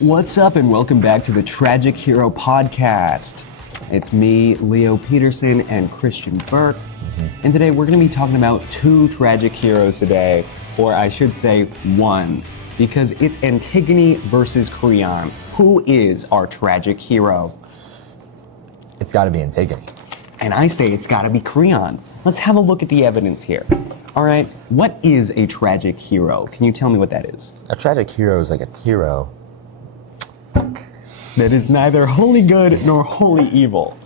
What's up, and welcome back to the Tragic Hero Podcast. It's me, Leo Peterson, and Christian Burke. And today we're going to be talking about two tragic heroes today, or I should say one, because it's Antigone versus Creon. Who is our tragic hero? It's got to be Antigone. And I say it's got to be Creon. Let's have a look at the evidence here. All right, what is a tragic hero? Can you tell me what that is? A tragic hero is like a hero that is neither wholly good nor wholly evil.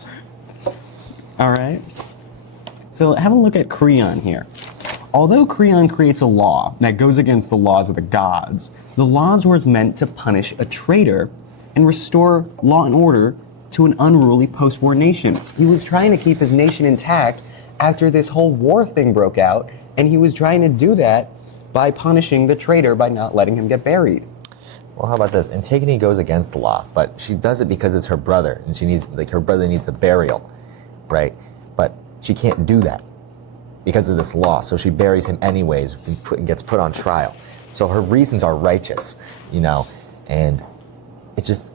All right? So have a look at Creon here. Although Creon creates a law that goes against the laws of the gods, the laws were meant to punish a traitor and restore law and order to an unruly post-war nation. He was trying to keep his nation intact after this whole war thing broke out, and he was trying to do that by punishing the traitor by not letting him get buried. Well, how about this? Antigone goes against the law, but she does it because it's her brother, and she needs, her brother needs a burial, right? But she can't do that because of this law, so she buries him anyways and gets put on trial. So her reasons are righteous, and it just,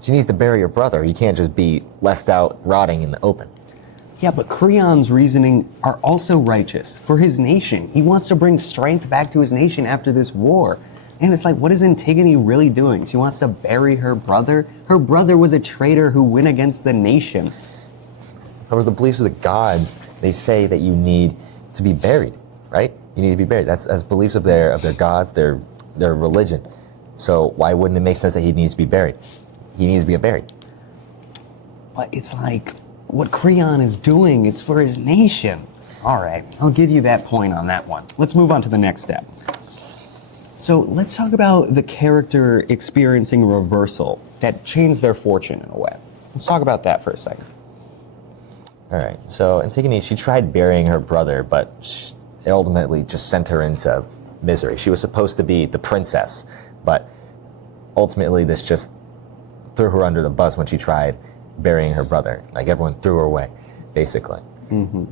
she needs to bury her brother. He can't just be left out rotting in the open. Yeah, but Creon's reasoning are also righteous for his nation. He wants to bring strength back to his nation after this war. And it's like, what is Antigone really doing? She wants to bury her brother? Her brother was a traitor who went against the nation. However, the beliefs of the gods, they say that you need to be buried, right? You need to be buried. That's beliefs of their gods, their religion. So why wouldn't it make sense that he needs to be buried? He needs to be buried. But it's like, what Creon is doing, it's for his nation. All right, I'll give you that point on that one. Let's move on to the next step. So let's talk about the character experiencing a reversal that changed their fortune in a way. Let's talk about that for a second. All right, so Antigone, she tried burying her brother, but it ultimately just sent her into misery. She was supposed to be the princess, but ultimately this just threw her under the bus when she tried burying her brother. Like, everyone threw her away, basically. Mm-hmm.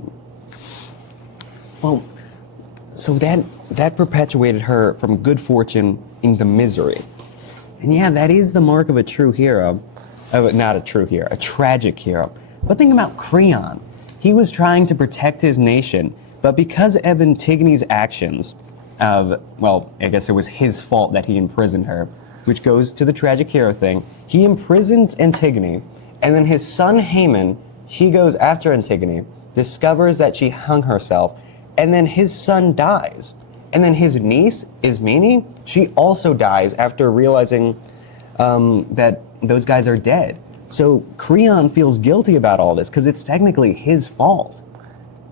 Well, so that perpetuated her from good fortune into misery. And yeah, that is the mark of a true hero. Not a true hero, a tragic hero. But think about Creon. He was trying to protect his nation, but because of Antigone's actions, well, I guess it was his fault that he imprisoned her, which goes to the tragic hero thing. He imprisons Antigone, and then his son Haman, he goes after Antigone, discovers that she hung herself, and then his son dies. And then his niece, Ismene, she also dies after realizing that those guys are dead. So Creon feels guilty about all this because it's technically his fault.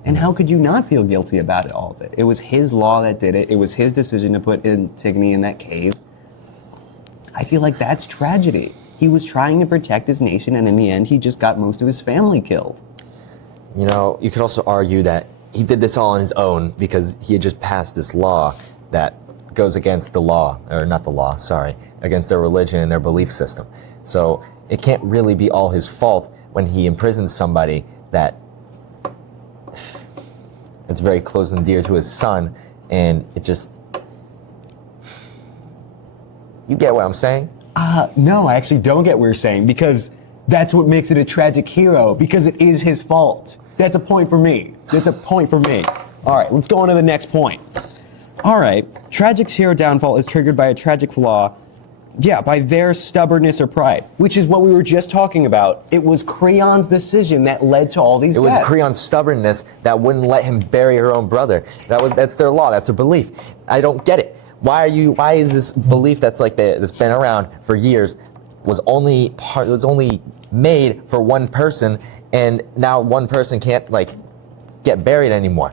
And how could you not feel guilty about all of it? It was his law that did it. It was his decision to put Antigone in that cave. I feel like that's tragedy. He was trying to protect his nation, and in the end, he just got most of his family killed. You could also argue that he did this all on his own because he had just passed this law that goes against the law, or not the law, sorry, against their religion and their belief system. So it can't really be all his fault when he imprisons somebody that's very close and dear to his son, and it just... You get what I'm saying? No, I actually don't get what you're saying, because that's what makes it a tragic hero, because it is his fault. That's a point for me. That's a point for me. All right, let's go on to the next point. All right, tragic hero downfall is triggered by a tragic flaw, by their stubbornness or pride, which is what we were just talking about. It was Creon's decision that led to all these deaths. It was Creon's stubbornness that wouldn't let him bury her own brother. That's their law, that's their belief. I don't get it. Why is this belief that's been around for years was only made for one person, and now one person can't get buried anymore?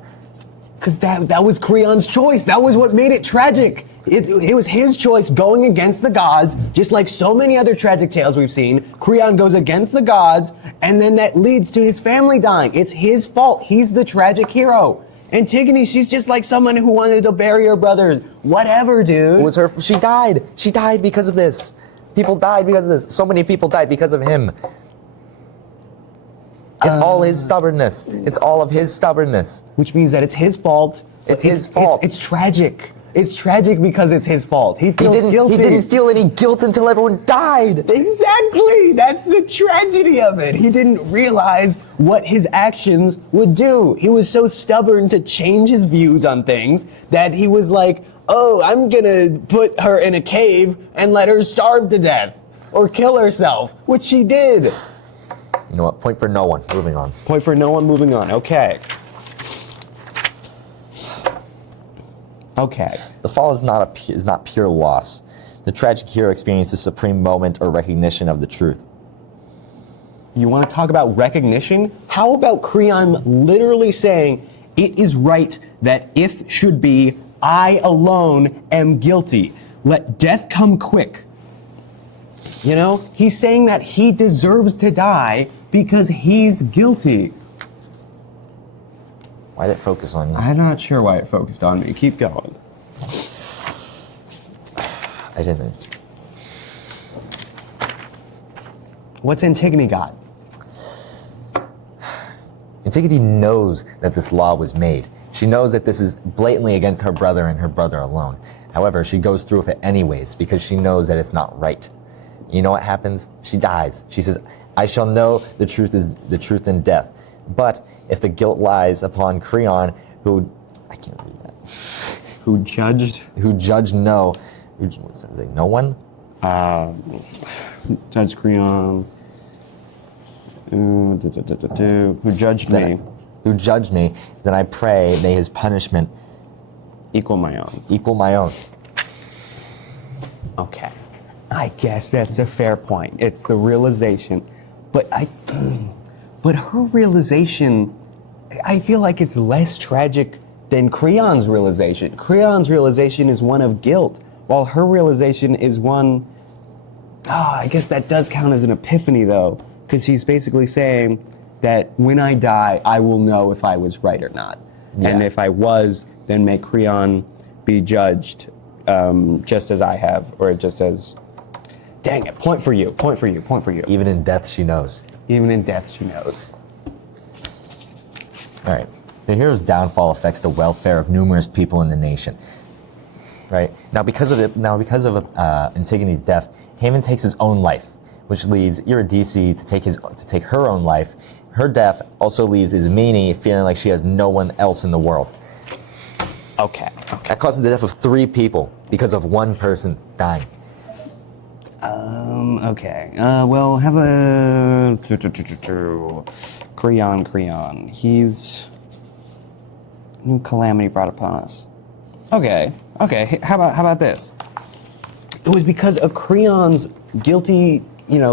Because that was Creon's choice. That was what made it tragic. It was his choice going against the gods, just like so many other tragic tales we've seen. Creon goes against the gods, and then that leads to his family dying. It's his fault. He's the tragic hero. Antigone, she's just like someone who wanted to bury her brother. Whatever, dude. It was her. She died. She died because of this. People died because of this. So many people died because of him. It's all his stubbornness. It's all of his stubbornness. Which means that it's his fault. It's his fault. It's tragic. It's tragic because it's his fault. He feels guilty. He didn't feel any guilt until everyone died. Exactly. That's the tragedy of it. He didn't realize what his actions would do. He was so stubborn to change his views on things that he was like, oh, I'm gonna put her in a cave and let her starve to death or kill herself, which she did. You know what? Point for no one. Moving on. Point for no one, moving on. Okay. Okay. The fall is not pure loss. The tragic hero experiences supreme moment or recognition of the truth. You want to talk about recognition? How about Creon literally saying, it is right that if should be, I alone am guilty. Let death come quick. You know, he's saying that he deserves to die because he's guilty. Why did it focus on you? I'm not sure why it focused on me. Keep going. I didn't. What's Antigone got? Antigone knows that this law was made. She knows that this is blatantly against her brother and her brother alone. However, she goes through with it anyways because she knows that it's not right. You know what happens? She dies. She says, I shall know the truth is the truth in death. But if the guilt lies upon Creon, who, I can't read that. Who judged? Who judged no, what does it say, no one? Judge Creon. Who judged me. Who judged me, then I pray may his punishment Equal my own. equal my own. Okay. I guess that's a fair point. It's the realization. But her realization, I feel like it's less tragic than Creon's realization. Creon's realization is one of guilt, while her realization is one, I guess that does count as an epiphany though, because she's basically saying that when I die, I will know if I was right or not. Yeah. And if I was, then may Creon be judged just as I have, or just as, dang it, point for you, point for you, point for you. Even in death, she knows. Even in death, she knows. All right. The hero's downfall affects the welfare of numerous people in the nation. Right now, because of Antigone's death, Haman takes his own life, which leads Eurydice to take her own life. Her death also leaves Ismene feeling like she has no one else in the world. Okay. That causes the death of 3 people because of one person dying. Okay. Well, have a Creon. He's new calamity brought upon us. Okay. How about this? It was because of Creon's guilty,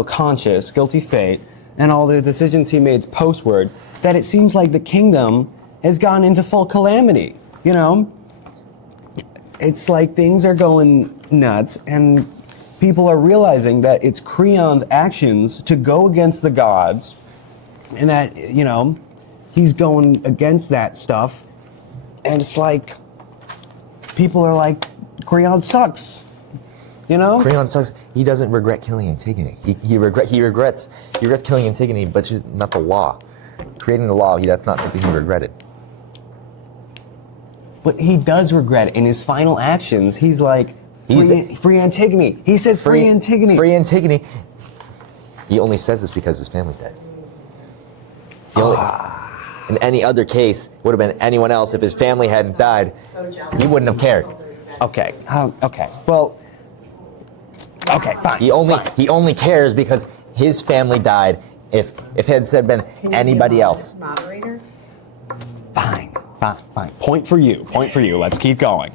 conscience, guilty fate, and all the decisions he made postward that it seems like the kingdom has gone into full calamity. It's like things are going nuts, and people are realizing that it's Creon's actions to go against the gods, and that, he's going against that stuff, and it's like, people are like, Creon sucks, Creon sucks. He doesn't regret killing Antigone. He regrets killing Antigone, but not the law. Creating the law, that's not something he regretted. But he does regret it. In his final actions, he's like, free Antigone. He says free Antigone. Free Antigone. He only says this because his family's dead. In any other case, would have been anyone else. If his family hadn't died, he wouldn't have cared. Okay. Well. Okay. Fine. He only cares because his family died. If it had said been anybody else. Moderator. Fine. Point for you. Let's keep going.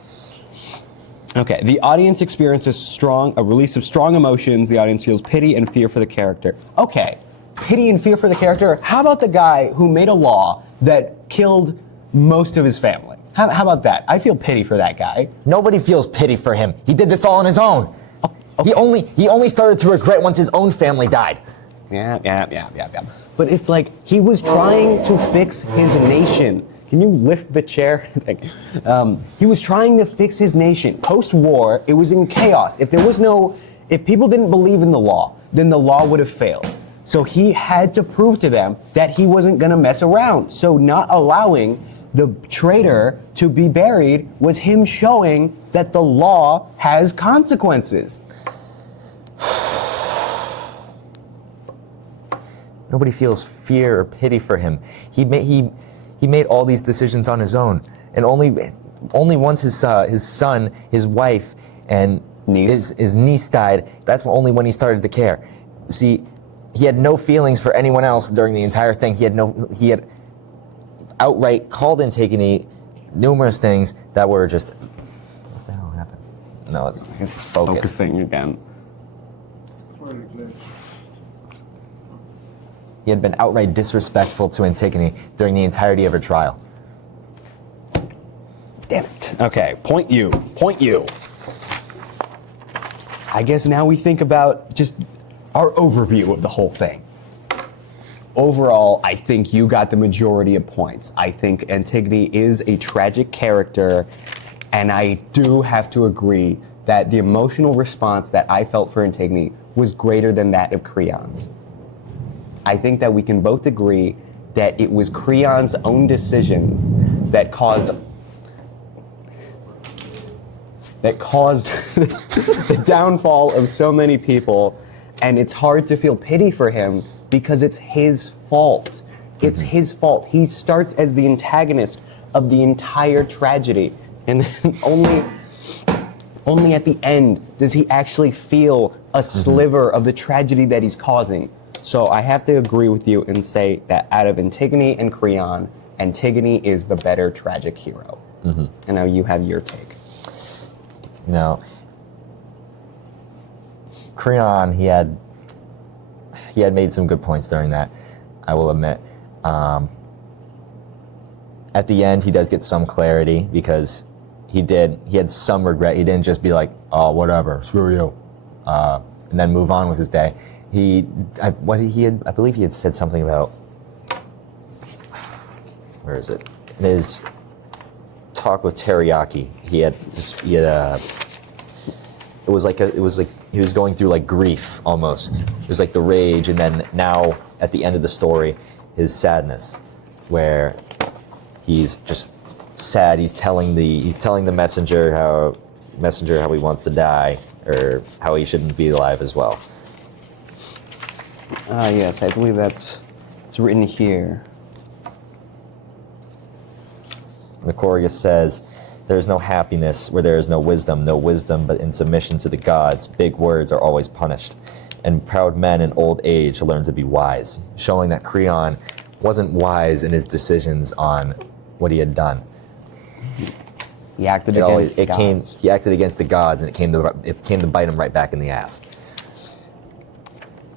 Okay, the audience experiences a release of strong emotions. The audience feels pity and fear for the character. Okay, pity and fear for the character. How about the guy who made a law that killed most of his family? How about that? I feel pity for that guy. Nobody feels pity for him. He did this all on his own. Okay. He only started to regret once his own family died. Yeah. But it's like he was trying to fix his nation. Can you lift the chair? He was trying to fix his nation. Post-war, it was in chaos. If people didn't believe in the law, then the law would have failed. So he had to prove to them that he wasn't going to mess around. So not allowing the traitor to be buried was him showing that the law has consequences. Nobody feels fear or pity for him. He made all these decisions on his own, and only once his son, his wife, and his niece died. That's only when he started to care. See, he had no feelings for anyone else during the entire thing. He had outright called Antigone numerous things that were just. What the hell happened? No, it's Focusing again. He had been outright disrespectful to Antigone during the entirety of her trial. Damn it. Okay, point you. I guess now we think about just our overview of the whole thing. Overall, I think you got the majority of points. I think Antigone is a tragic character, and I do have to agree that the emotional response that I felt for Antigone was greater than that of Creon's. I think that we can both agree that it was Creon's own decisions that caused the downfall of so many people, and it's hard to feel pity for him because it's his fault. It's his fault. He starts as the antagonist of the entire tragedy, and then only at the end does he actually feel a sliver of the tragedy that he's causing. So I have to agree with you and say that out of Antigone and Creon, Antigone is the better tragic hero. And now you have your take. Now, Creon, he had made some good points during that, I will admit. At the end, he does get some clarity because he had some regret. He didn't just be like, oh, whatever, screw you, and then move on with his day. I believe he had said something about, where is it? In his talk with Teriyaki, it was like he was going through like grief almost. It was like the rage, and then now at the end of the story, his sadness, where he's just sad. He's telling the messenger how he wants to die, or how he shouldn't be alive as well. Yes, I believe it's written here. The chorus says, there is no happiness where there is no wisdom but in submission to the gods. Big words are always punished, and proud men in old age learn to be wise, showing that Creon wasn't wise in his decisions on what he had done. He acted against the gods. He acted against the gods, and it came to bite him right back in the ass.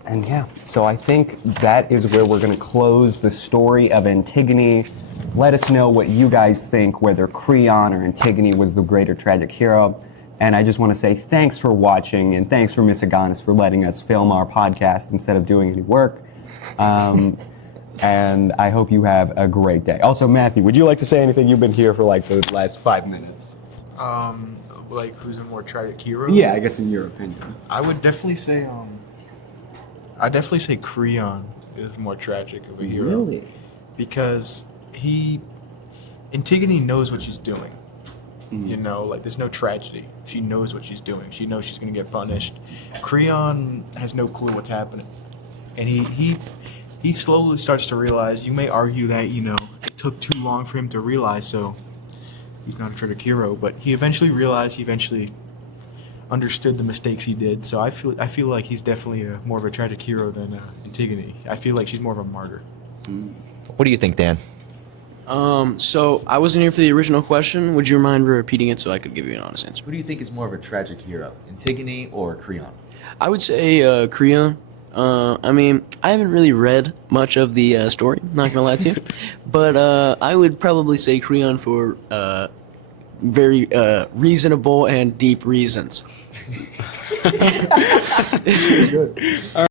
And yeah, so I think that is where we're going to close the story of Antigone. Let us know what you guys think, whether Creon or Antigone was the greater tragic hero. And I just want to say thanks for watching, and thanks for Miss Agonis for letting us film our podcast instead of doing any work. And I hope you have a great day. Also, Matthew, would you like to say anything? You've been here for like the last 5 minutes. Like who's a more tragic hero? Yeah, I guess in your opinion. I would definitely say Creon is more tragic of a hero. Really? Because Antigone knows what she's doing. You know, like there's no tragedy. She knows what she's doing. She knows she's gonna get punished. Creon has no clue what's happening. And he slowly starts to realize, you may argue that, you know, it took too long for him to realize, so he's not a tragic hero, but he eventually realized, he eventually understood the mistakes he did. So I feel like he's definitely more of a tragic hero than Antigone. I feel like she's more of a martyr. What do you think, Dan? So I wasn't here for the original question. Would you mind repeating it so I could give you an honest answer? Who do you think is more of a tragic hero, Antigone or Creon? I would say Creon. I mean, I haven't really read much of the story, not gonna lie to you, but I would probably say Creon for very reasonable and deep reasons. Good.